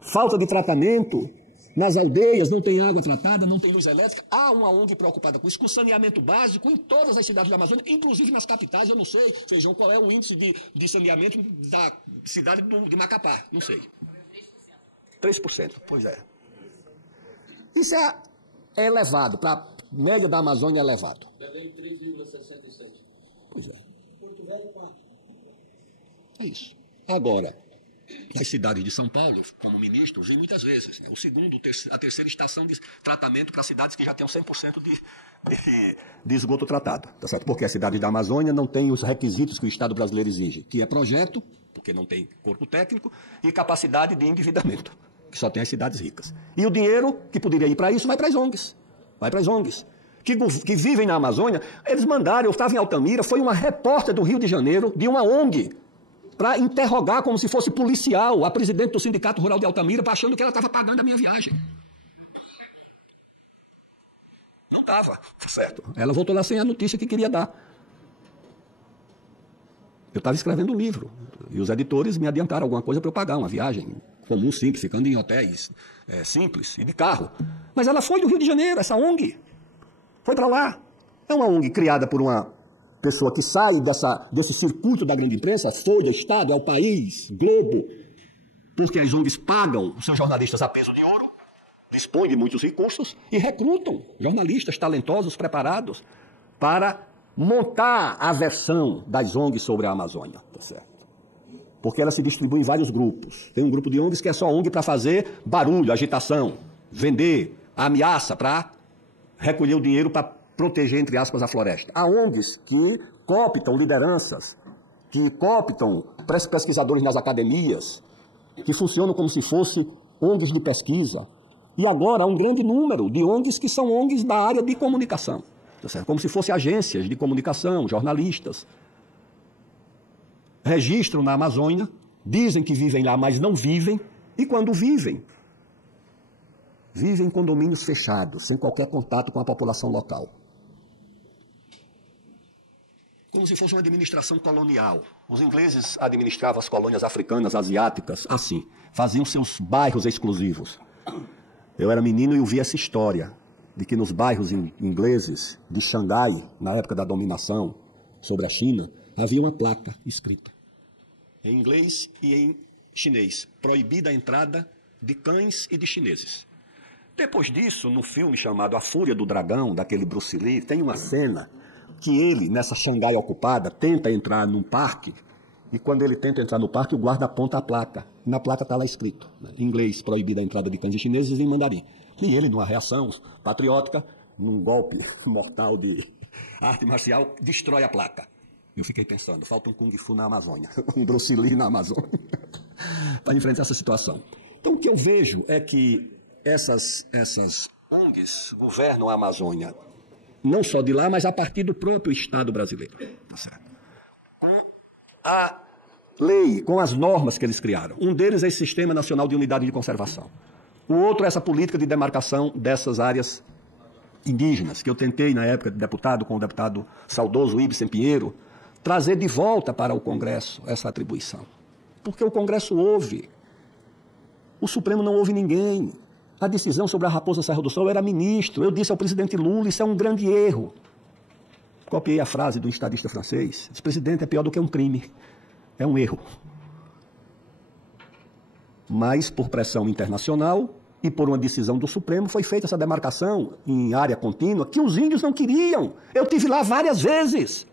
falta de tratamento, nas aldeias não tem água tratada, não tem luz elétrica? Há uma ONG preocupada com isso, com saneamento básico em todas as cidades da Amazônia, inclusive nas capitais. Eu não sei, Feijão, qual é o índice de saneamento da cidade de Macapá, não sei. 3%, pois é. Isso é elevado, para a média da Amazônia é elevado. Belém 3,67. Pois é. Porto Velho 4. É isso. Agora, nas cidades de São Paulo, como ministro, vi muitas vezes, né, a terceira estação de tratamento para cidades que já têm 100% de esgoto tratado. Tá certo? Porque a cidade da Amazônia não tem os requisitos que o Estado brasileiro exige, que é projeto, porque não tem corpo técnico, e capacidade de endividamento, que só tem as cidades ricas. E o dinheiro que poderia ir para isso vai para as ONGs. Vai para as ONGs. Que vivem na Amazônia. Eles mandaram, eu estava em Altamira, foi uma repórter do Rio de Janeiro, de uma ONG, para interrogar como se fosse policial a presidente do Sindicato Rural de Altamira, achando que ela estava pagando a minha viagem. Não estava, certo? Ela voltou lá sem a notícia que queria dar. Eu estava escrevendo um livro, e os editores me adiantaram alguma coisa para eu pagar uma viagem comum, simples, ficando em hotéis simples e de carro. Mas ela foi do Rio de Janeiro, essa ONG. Foi para lá. É uma ONG criada por uma pessoa que sai desse circuito da grande imprensa, Folha, Estado, é o País, Globo, porque as ONGs pagam os seus jornalistas a peso de ouro, dispõem de muitos recursos e recrutam jornalistas talentosos, preparados, para montar a versão das ONGs sobre a Amazônia, tá certo? Porque ela se distribui em vários grupos. Tem um grupo de ONGs que é só ONG para fazer barulho, agitação, vender, ameaça para recolher o dinheiro para proteger, entre aspas, a floresta. Há ONGs que cooptam lideranças, que cooptam pesquisadores nas academias, que funcionam como se fossem ONGs de pesquisa. E agora há um grande número de ONGs que são ONGs da área de comunicação, tá certo? Como se fossem agências de comunicação, jornalistas. Registram na Amazônia, dizem que vivem lá, mas não vivem, e quando vivem em condomínios fechados, sem qualquer contato com a população local. Como se fosse uma administração colonial. Os ingleses administravam as colônias africanas, asiáticas, assim. Faziam seus bairros exclusivos. Eu era menino e eu vi essa história, de que nos bairros ingleses de Xangai, na época da dominação sobre a China, havia uma placa escrita em inglês e em chinês: proibida a entrada de cães e de chineses. Depois disso, no filme chamado A Fúria do Dragão, daquele Bruce Lee, tem uma cena que ele, nessa Xangai ocupada, tenta entrar num parque, e quando ele tenta entrar no parque, o guarda aponta a placa. E na placa está lá escrito, né, em inglês, proibida a entrada de cães e chineses, e em mandarim. E ele, numa reação patriótica, num golpe mortal de arte marcial, destrói a placa. Eu fiquei pensando, falta um Kung Fu na Amazônia, um Bruce Lee na Amazônia, para enfrentar essa situação. Então, o que eu vejo é que essas ONGs governam a Amazônia, não só de lá, mas a partir do próprio Estado brasileiro. Tá certo? Com a lei, com as normas que eles criaram. Um deles é esse Sistema Nacional de Unidade de Conservação. O outro é essa política de demarcação dessas áreas indígenas, que eu tentei, na época de deputado, com o deputado saudoso Ibsen Pinheiro, trazer de volta para o Congresso essa atribuição. Porque o Congresso ouve. O Supremo não ouve ninguém. A decisão sobre a Raposa Serra do Sol era ministro. Eu disse ao presidente Lula, isso é um grande erro. Copiei a frase do estadista francês. Esse presidente é pior do que um crime. É um erro. Mas, por pressão internacional e por uma decisão do Supremo, foi feita essa demarcação em área contínua que os índios não queriam. Eu tive lá várias vezes.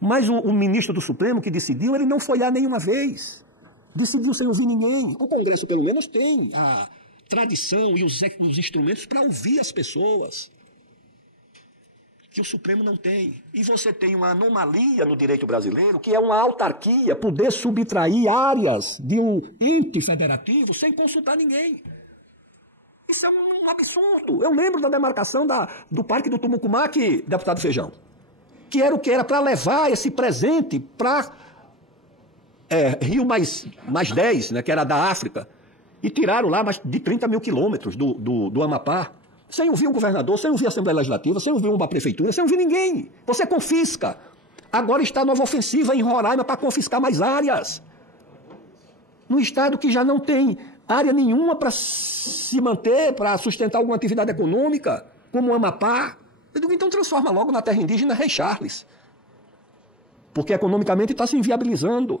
Mas o ministro do Supremo que decidiu, ele não foi lá nenhuma vez. Decidiu sem ouvir ninguém. O Congresso, pelo menos, tem a tradição e os instrumentos para ouvir as pessoas que o Supremo não tem. E você tem uma anomalia no direito brasileiro, que é uma autarquia poder subtrair áreas de um ente federativo sem consultar ninguém. Isso é um absurdo. Eu lembro da demarcação do Parque do Tumucumaque, deputado Feijão, que era o que era para levar esse presente para Rio mais 10, né, que era da África, e tiraram lá mais de 30 mil quilômetros do Amapá, sem ouvir um governador, sem ouvir a Assembleia Legislativa, sem ouvir uma prefeitura, sem ouvir ninguém. Você confisca. Agora está a nova ofensiva em Roraima para confiscar mais áreas. No estado que já não tem área nenhuma para se manter, para sustentar alguma atividade econômica, como o Amapá. Eu digo, então transforma logo na terra indígena Rei Charles. Porque economicamente está se inviabilizando.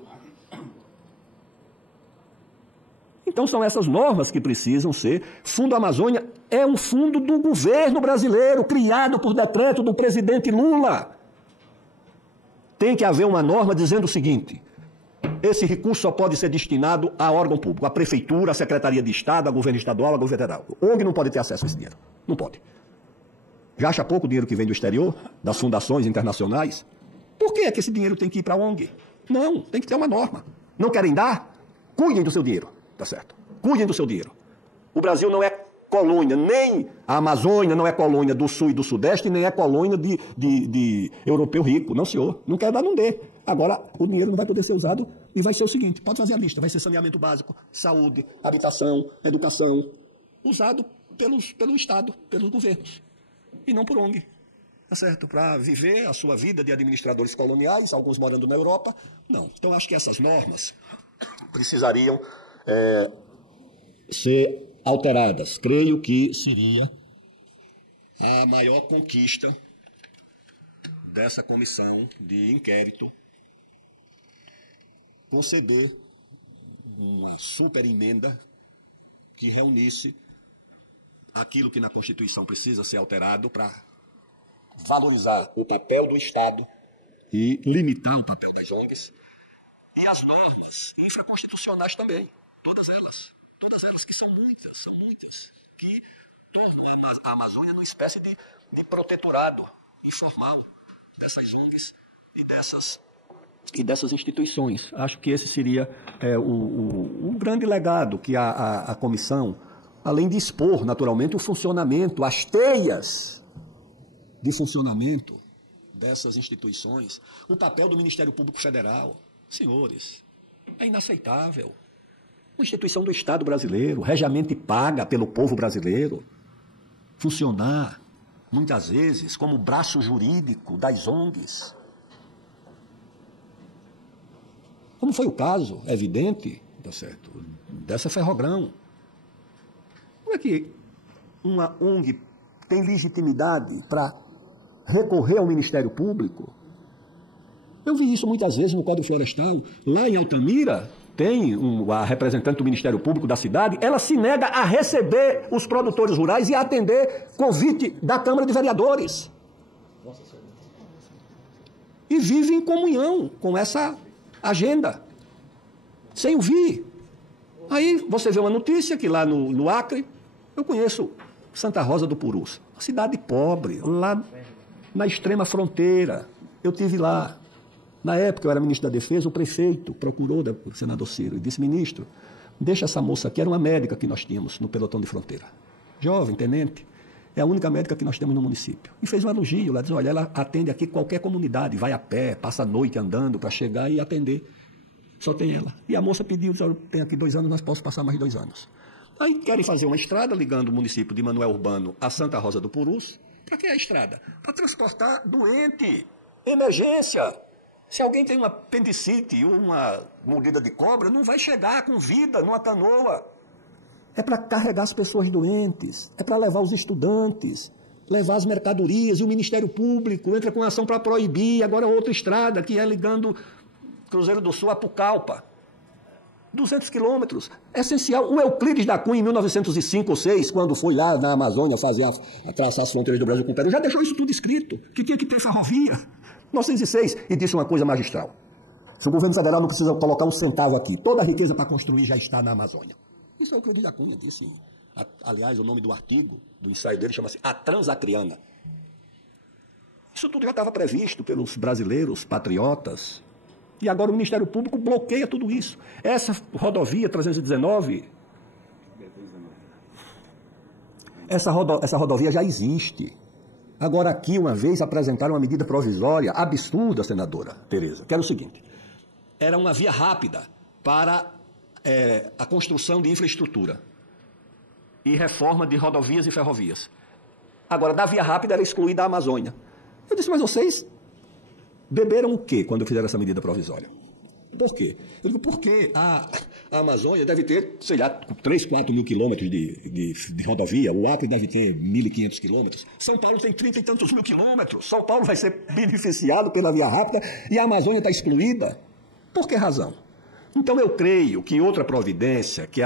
Então são essas normas que precisam ser. Fundo Amazônia é um fundo do governo brasileiro, criado por decreto do presidente Lula. Tem que haver uma norma dizendo o seguinte: esse recurso só pode ser destinado a órgão público, a prefeitura, a Secretaria de Estado, a governo estadual, a governo federal. ONG não pode ter acesso a esse dinheiro. Não pode. Já acha pouco o dinheiro que vem do exterior, das fundações internacionais? Por que é que esse dinheiro tem que ir para a ONG? Não, tem que ter uma norma. Não querem dar? Cuidem do seu dinheiro. Tá certo? Cuidem do seu dinheiro. O Brasil não é colônia, nem a Amazônia não é colônia do Sul e do Sudeste, nem é colônia de europeu rico. Não, senhor. Não quer dar, não dê. Agora, o dinheiro não vai poder ser usado e vai ser o seguinte, pode fazer a lista, vai ser saneamento básico, saúde, habitação, educação, usado pelo Estado, pelos governos, e não por ONG. Tá certo? Para viver a sua vida de administradores coloniais, alguns morando na Europa. Não. Então, acho que essas normas precisariam ser alteradas. Creio que seria a maior conquista dessa comissão de inquérito conceber uma super emenda que reunisse aquilo que na Constituição precisa ser alterado para valorizar o papel do Estado e limitar o papel das ONGs e as normas infraconstitucionais também. Todas elas que são muitas, que tornam a Amazônia numa espécie de protetorado informal dessas ONGs e dessas instituições. Acho que esse seria o grande legado que a comissão, além de expor naturalmente o funcionamento, as teias de funcionamento dessas instituições, o papel do Ministério Público Federal. Senhores, é inaceitável. Uma instituição do Estado brasileiro, regiamente paga pelo povo brasileiro, funcionar, muitas vezes, como braço jurídico das ONGs. Como foi o caso, é evidente, tá certo, dessa Ferrogrão. Como é que uma ONG tem legitimidade para recorrer ao Ministério Público? Eu vi isso muitas vezes no Código Florestal. Lá em Altamira, tem a representante do Ministério Público da cidade, ela se nega a receber os produtores rurais e a atender convite da Câmara de Vereadores. E vive em comunhão com essa agenda, sem ouvir. Aí você vê uma notícia que lá no Acre, eu conheço Santa Rosa do Purus, uma cidade pobre, lá na extrema fronteira. Eu tive lá. Na época, eu era ministro da Defesa, o prefeito procurou o senador Ciro e disse: ministro, deixa essa moça aqui, era uma médica que nós tínhamos no pelotão de fronteira. Jovem, tenente, é a única médica que nós temos no município. E fez um elogio, ela diz: olha, ela atende aqui qualquer comunidade, vai a pé, passa a noite andando para chegar e atender. Só tem ela. E a moça pediu, disse: eu tenho aqui 2 anos, nós posso passar mais 2 anos. Aí querem fazer uma estrada ligando o município de Manoel Urbano a Santa Rosa do Purus. Para que a estrada? Para transportar doente, emergência. Se alguém tem uma apendicite ou uma mordida de cobra, não vai chegar com vida numa canoa. É para carregar as pessoas doentes, é para levar os estudantes, levar as mercadorias, e o Ministério Público entra com ação para proibir. Agora outra estrada que é ligando Cruzeiro do Sul a Pucallpa. 200 quilômetros, é essencial. O Euclides da Cunha, em 1905 ou 6, quando foi lá na Amazônia fazer traçar as fronteiras do Brasil com o Peru, já deixou isso tudo escrito, que tinha que ter ferrovia. 1906, e disse uma coisa magistral: se o governo federal não precisa colocar um centavo aqui, toda a riqueza para construir já está na Amazônia. Isso é o que o Euclides da Cunha disse. Aliás, o nome do artigo, do ensaio dele, chama-se A Transacriana. Isso tudo já estava previsto pelos brasileiros patriotas. E agora o Ministério Público bloqueia tudo isso. Essa rodovia 319, essa rodovia já existe. Agora aqui, uma vez, apresentaram uma medida provisória absurda, senadora Tereza, que era o seguinte: era uma via rápida para a construção de infraestrutura e reforma de rodovias e ferrovias. Agora, da via rápida era excluída a Amazônia. Eu disse, mas vocês beberam o quê quando fizeram essa medida provisória? Por quê? Eu digo, porque a Amazônia deve ter, sei lá, 3, 4 mil quilômetros de rodovia, o Acre deve ter 1.500 quilômetros, São Paulo tem 30 e tantos mil quilômetros, São Paulo vai ser beneficiado pela via rápida e a Amazônia está excluída. Por que razão? Então eu creio que outra providência que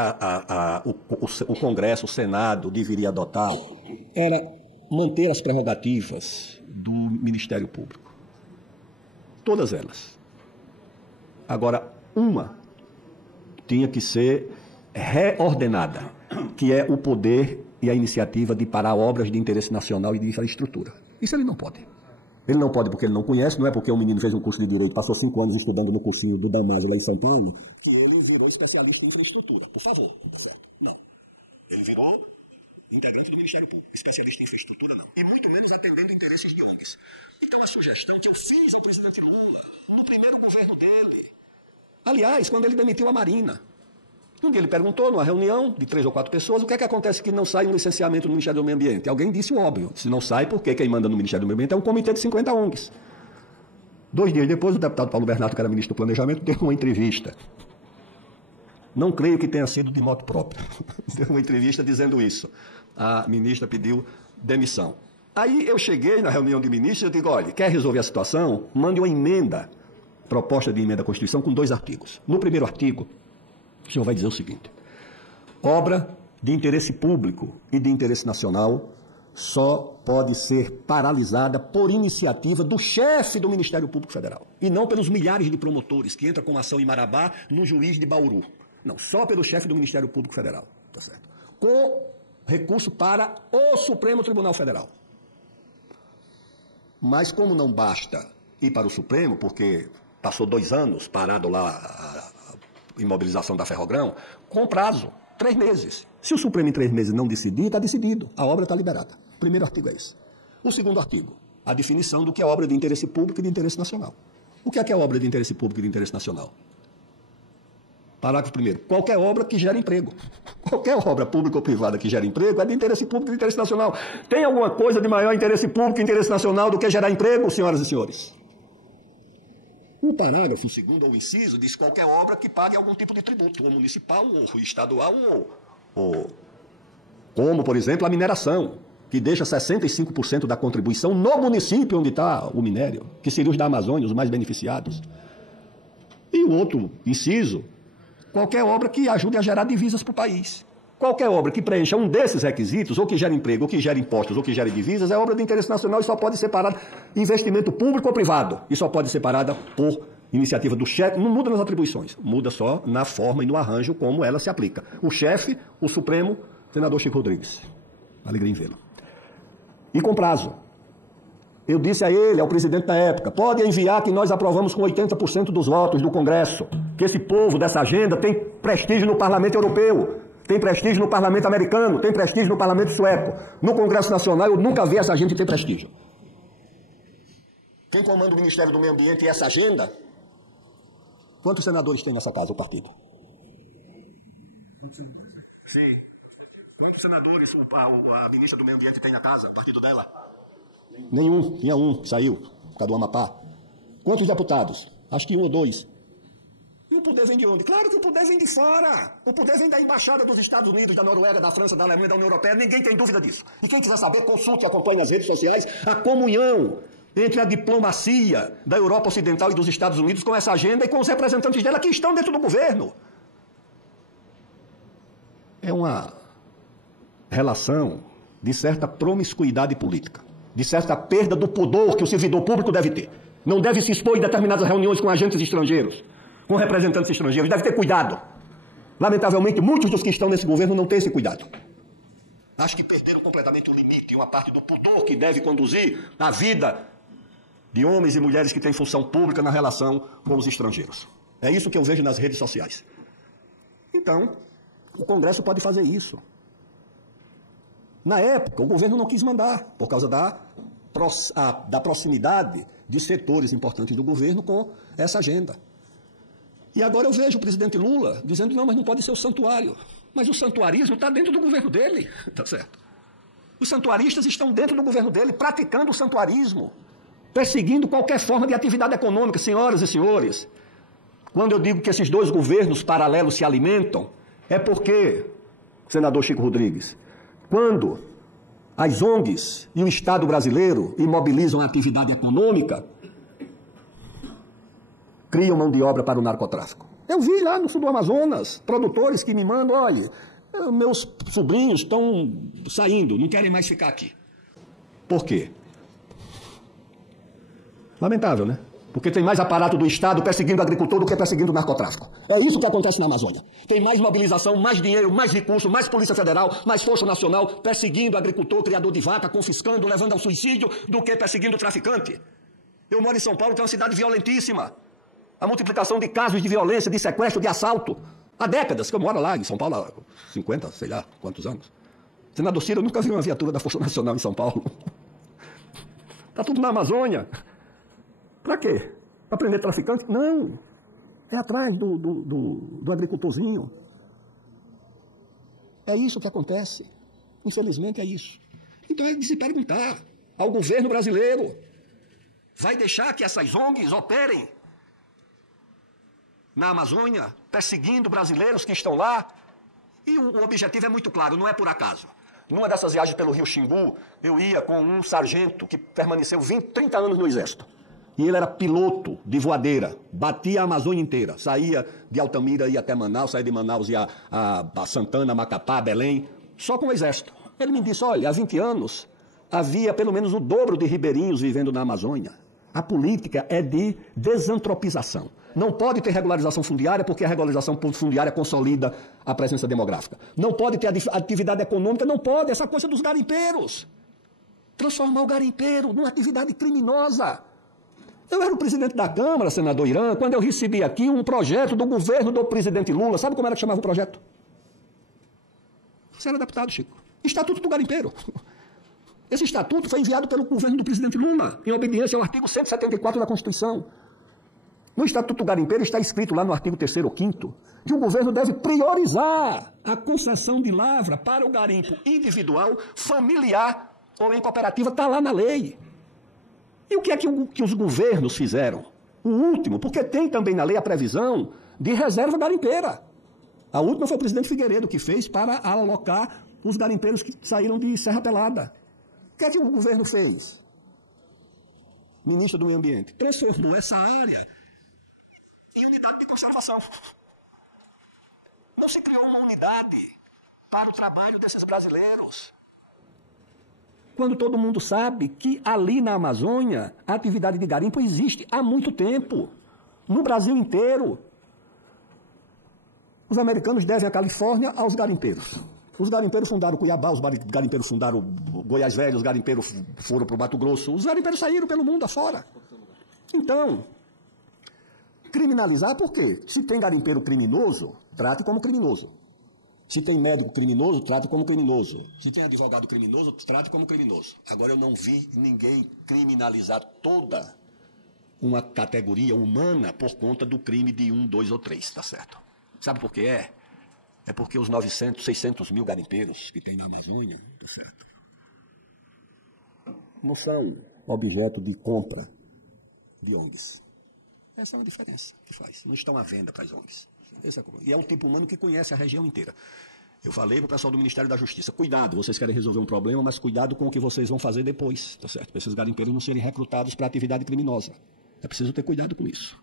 o Congresso, o Senado deveria adotar era manter as prerrogativas do Ministério Público. Todas elas. Agora, uma tinha que ser reordenada, que é o poder e a iniciativa de parar obras de interesse nacional e de infraestrutura. Isso ele não pode. Ele não pode porque ele não conhece, não é porque um menino fez um curso de Direito, passou 5 anos estudando no cursinho do Damásio lá em São Paulo, que ele virou especialista em infraestrutura. Por favor. Não. Ele virou integrante do Ministério Público, especialista em infraestrutura não. E muito menos atendendo interesses de ONGs. Então a sugestão que eu fiz ao presidente Lula, no primeiro governo dele, aliás, quando ele demitiu a Marina, um dia ele perguntou, numa reunião de 3 ou 4 pessoas, o que é que acontece que não sai um licenciamento no Ministério do Meio Ambiente? Alguém disse o óbvio, se não sai, porque quem manda no Ministério do Meio Ambiente é um comitê de 50 ONGs. 2 dias depois, o deputado Paulo Bernardo, que era ministro do Planejamento, deu uma entrevista. Não creio que tenha sido de moto próprio. Deu uma entrevista dizendo isso. A ministra pediu demissão. Aí eu cheguei na reunião de ministros e eu digo, olha, quer resolver a situação? Mande uma emenda, proposta de emenda à Constituição com 2 artigos. No primeiro artigo, o senhor vai dizer o seguinte: obra de interesse público e de interesse nacional só pode ser paralisada por iniciativa do chefe do Ministério Público Federal e não pelos milhares de promotores que entram com ação em Marabá no juiz de Bauru. Não, só pelo chefe do Ministério Público Federal. Tá certo? Com recurso para o Supremo Tribunal Federal. Mas como não basta ir para o Supremo, porque passou 2 anos parado lá a imobilização da Ferrogrão, com prazo, 3 meses. Se o Supremo em 3 meses não decidir, está decidido. A obra está liberada. O primeiro artigo é esse. O segundo artigo, a definição do que é obra de interesse público e de interesse nacional. O que é obra de interesse público e de interesse nacional? Parágrafo 1º. Qualquer obra que gere emprego. Qualquer obra pública ou privada que gere emprego é de interesse público e de interesse nacional. Tem alguma coisa de maior interesse público e interesse nacional do que gerar emprego, senhoras e senhores? O parágrafo 2º, ou inciso, diz qualquer obra que pague algum tipo de tributo, ou municipal, ou estadual, ou como, por exemplo, a mineração, que deixa 65% da contribuição no município onde está o minério, que seriam os da Amazônia, os mais beneficiados. E o outro inciso, qualquer obra que ajude a gerar divisas para o país. Qualquer obra que preencha um desses requisitos, ou que gere emprego, ou que gere impostos, ou que gere divisas, é obra de interesse nacional e só pode ser parada investimento público ou privado. E só pode ser parada por iniciativa do chefe. Não muda nas atribuições, muda só na forma e no arranjo como ela se aplica. O chefe, o Supremo, senador Chico Rodrigues. Alegria em vê-lo. E com prazo. Eu disse a ele, ao presidente da época, pode enviar que nós aprovamos com 80% dos votos do Congresso, que esse povo dessa agenda tem prestígio no Parlamento Europeu, tem prestígio no Parlamento Americano, tem prestígio no Parlamento Sueco. No Congresso Nacional eu nunca vi essa gente ter prestígio. Quem comanda o Ministério do Meio Ambiente e essa agenda? Quantos senadores tem nessa casa, o partido? Sim. Quantos senadores a ministra do Meio Ambiente tem na casa, o partido dela? Nenhum. Tinha um, saiu, por causa do Amapá. Quantos deputados? Acho que 1 ou 2. E o poder vem de onde? Claro que o poder vem de fora. O poder vem da embaixada dos Estados Unidos, da Noruega, da França, da Alemanha, da União Europeia. Ninguém tem dúvida disso. E quem quiser saber, consulte e acompanhe nas redes sociais a comunhão entre a diplomacia da Europa Ocidental e dos Estados Unidos com essa agenda e com os representantes dela que estão dentro do governo. É uma relação de certa promiscuidade política, de certa perda do pudor que o servidor público deve ter. Não deve se expor em determinadas reuniões com agentes estrangeiros, com representantes estrangeiros. Deve ter cuidado. Lamentavelmente, muitos dos que estão nesse governo não têm esse cuidado. Acho que perderam completamente o limite, uma parte do pudor que deve conduzir a vida de homens e mulheres que têm função pública na relação com os estrangeiros. É isso que eu vejo nas redes sociais. Então, o Congresso pode fazer isso. Na época, o governo não quis mandar, por causa da proximidade de setores importantes do governo com essa agenda. E agora eu vejo o presidente Lula dizendo, não, mas não pode ser o santuário. Mas o santuarismo está dentro do governo dele, tá certo? Os santuaristas estão dentro do governo dele, praticando o santuarismo, perseguindo qualquer forma de atividade econômica. Senhoras e senhores, quando eu digo que esses dois governos paralelos se alimentam, é porque, senador Chico Rodrigues, quando as ONGs e o Estado brasileiro imobilizam a atividade econômica, criam mão de obra para o narcotráfico. Eu vi lá no sul do Amazonas, produtores que me mandam, olha, meus sobrinhos estão saindo, não querem mais ficar aqui. Por quê? Lamentável, né? Porque tem mais aparato do Estado perseguindo o agricultor do que perseguindo o narcotráfico. É isso que acontece na Amazônia. Tem mais mobilização, mais dinheiro, mais recurso, mais Polícia Federal, mais Força Nacional perseguindo o agricultor, criador de vaca, confiscando, levando ao suicídio, do que perseguindo o traficante. Eu moro em São Paulo, que é uma cidade violentíssima. A multiplicação de casos de violência, de sequestro, de assalto. Há décadas que eu moro lá em São Paulo, há 50, sei lá, quantos anos. Senador Ciro, eu nunca vi uma viatura da Força Nacional em São Paulo. Está tudo na Amazônia. Para quê? Para prender traficante? Não. É atrás do agricultorzinho. É isso que acontece. Infelizmente é isso. Então é de se perguntar ao governo brasileiro, vai deixar que essas ONGs operem na Amazônia, perseguindo brasileiros que estão lá? E o objetivo é muito claro, não é por acaso. Numa dessas viagens pelo Rio Xingu, eu ia com um sargento que permaneceu 30 anos no Exército. E ele era piloto de voadeira, batia a Amazônia inteira. Saía de Altamira, ia até Manaus, saía de Manaus, ia a Santana, Macapá, Belém, só com o Exército. Ele me disse, olha, há 20 anos havia pelo menos o dobro de ribeirinhos vivendo na Amazônia. A política é de desantropização. Não pode ter regularização fundiária, porque a regularização fundiária consolida a presença demográfica. Não pode ter atividade econômica, não pode, essa coisa dos garimpeiros. Transformar o garimpeiro numa atividade criminosa. Eu era o presidente da Câmara, senador Irã, quando eu recebi aqui um projeto do governo do presidente Lula. Sabe como era que chamava o projeto? Você era deputado, Chico. Estatuto do Garimpeiro. Esse estatuto foi enviado pelo governo do presidente Lula, em obediência ao artigo 174 da Constituição. No Estatuto do Garimpeiro está escrito lá no artigo 3º ou 5º que o governo deve priorizar a concessão de lavra para o garimpo individual, familiar ou em cooperativa. Está lá na lei. E o que é que os governos fizeram? O último, porque tem também na lei a previsão de reserva garimpeira. A última foi o presidente Figueiredo que fez para alocar os garimpeiros que saíram de Serra Pelada. O que é que o governo fez? Ministro do Meio Ambiente transformou essa área em unidade de conservação. Não se criou uma unidade para o trabalho desses brasileiros. Quando todo mundo sabe que ali na Amazônia a atividade de garimpo existe há muito tempo, no Brasil inteiro. Os americanos devem a Califórnia aos garimpeiros. Os garimpeiros fundaram Cuiabá, os garimpeiros fundaram Goiás Velho, os garimpeiros foram para o Mato Grosso, os garimpeiros saíram pelo mundo afora. Então, criminalizar por quê? Se tem garimpeiro criminoso, trate como criminoso. Se tem médico criminoso, trate como criminoso. Se tem advogado criminoso, trate como criminoso. Agora eu não vi ninguém criminalizar toda uma categoria humana por conta do crime de 1, 2 ou 3, tá certo? Sabe por que é? É porque os 900, 600 mil garimpeiros que tem na Amazônia, tá certo? Não são objeto de compra de ONGs. Essa é uma diferença que faz. Não estão à venda para as ONGs. E é um tipo humano que conhece a região inteira. Eu falei para o pessoal do Ministério da Justiça, cuidado, vocês querem resolver um problema, mas cuidado com o que vocês vão fazer depois, tá certo? Para esses garimpeiros não serem recrutados para atividade criminosa. É preciso ter cuidado com isso.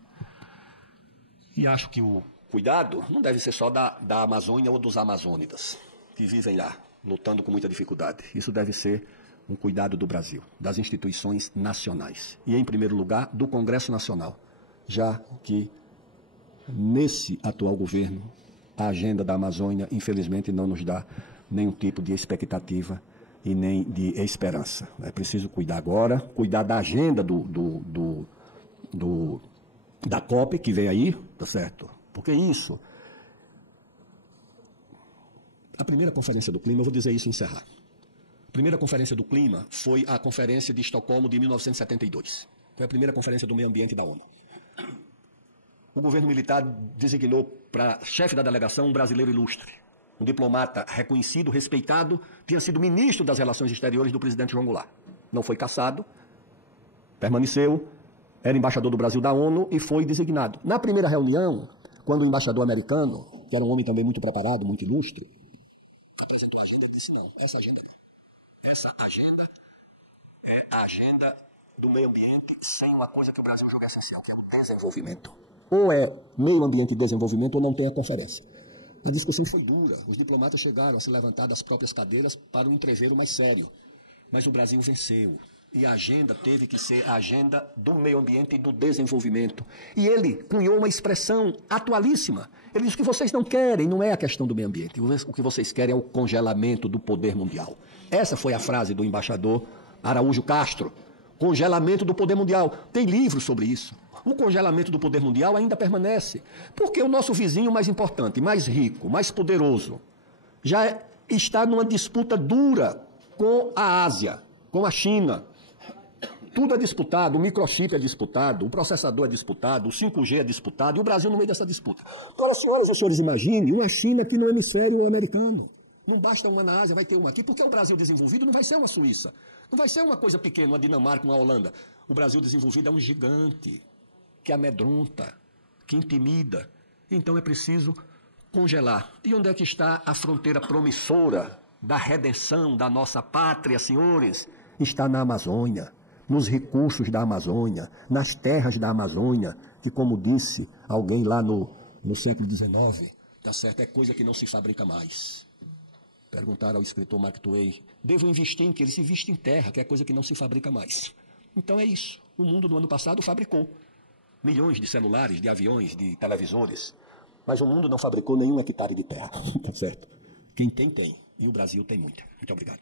E acho que o cuidado não deve ser só da Amazônia ou dos amazônidas, que vivem lá, lutando com muita dificuldade. Isso deve ser um cuidado do Brasil, das instituições nacionais. E, em primeiro lugar, do Congresso Nacional, já que nesse atual governo, a agenda da Amazônia, infelizmente, não nos dá nenhum tipo de expectativa e nem de esperança. É preciso cuidar agora, cuidar da agenda da COP que vem aí, tá certo? Porque isso... A primeira conferência do clima, eu vou dizer isso e encerrar. A primeira conferência do clima foi a Conferência de Estocolmo de 1972. Foi a primeira conferência do meio ambiente da ONU. O governo militar designou para chefe da delegação um brasileiro ilustre, um diplomata reconhecido, respeitado, tinha sido ministro das Relações Exteriores do presidente João Goulart. Não foi cassado, permaneceu, era embaixador do Brasil da ONU e foi designado. Na primeira reunião, quando o embaixador americano, que era um homem também muito preparado, muito ilustre, apresentou a agenda, disse não, essa agenda é a agenda do meio ambiente sem uma coisa que o Brasil julga essencial, que é o desenvolvimento. Ou é meio ambiente e desenvolvimento ou não tem a conferência. A discussão foi dura, os diplomatas chegaram a se levantar das próprias cadeiras para um entreveiro mais sério. Mas o Brasil venceu. E a agenda teve que ser a agenda do meio ambiente e do desenvolvimento. E ele cunhou uma expressão atualíssima. Ele disse que vocês não querem, não é a questão do meio ambiente. O que vocês querem é o congelamento do poder mundial. Essa foi a frase do embaixador Araújo Castro. Congelamento do poder mundial. Tem livros sobre isso. O congelamento do poder mundial ainda permanece. Porque o nosso vizinho mais importante, mais rico, mais poderoso, já está numa disputa dura com a Ásia, com a China. Tudo é disputado, o microchip é disputado, o processador é disputado, o 5G é disputado, e o Brasil no meio dessa disputa. Agora, senhoras e senhores, imaginem uma China aqui no hemisfério americano. Não basta uma na Ásia, vai ter uma aqui, porque o Brasil desenvolvido não vai ser uma Suíça. Não vai ser uma coisa pequena, uma Dinamarca, uma Holanda. O Brasil desenvolvido é um gigante, que amedronta, que intimida. Então é preciso congelar. E onde é que está a fronteira promissora da redenção da nossa pátria, senhores? Está na Amazônia, nos recursos da Amazônia, nas terras da Amazônia, que, como disse alguém lá no século XIX, tá certo, é coisa que não se fabrica mais. Perguntaram ao escritor Mark Twain, devo investir em que? Ele se viste em terra, que é coisa que não se fabrica mais. Então é isso. O mundo no ano passado fabricou milhões de celulares, de aviões, de televisores, mas o mundo não fabricou nenhum hectare de terra, tá certo? Quem tem, tem. E o Brasil tem muita. Muito obrigado.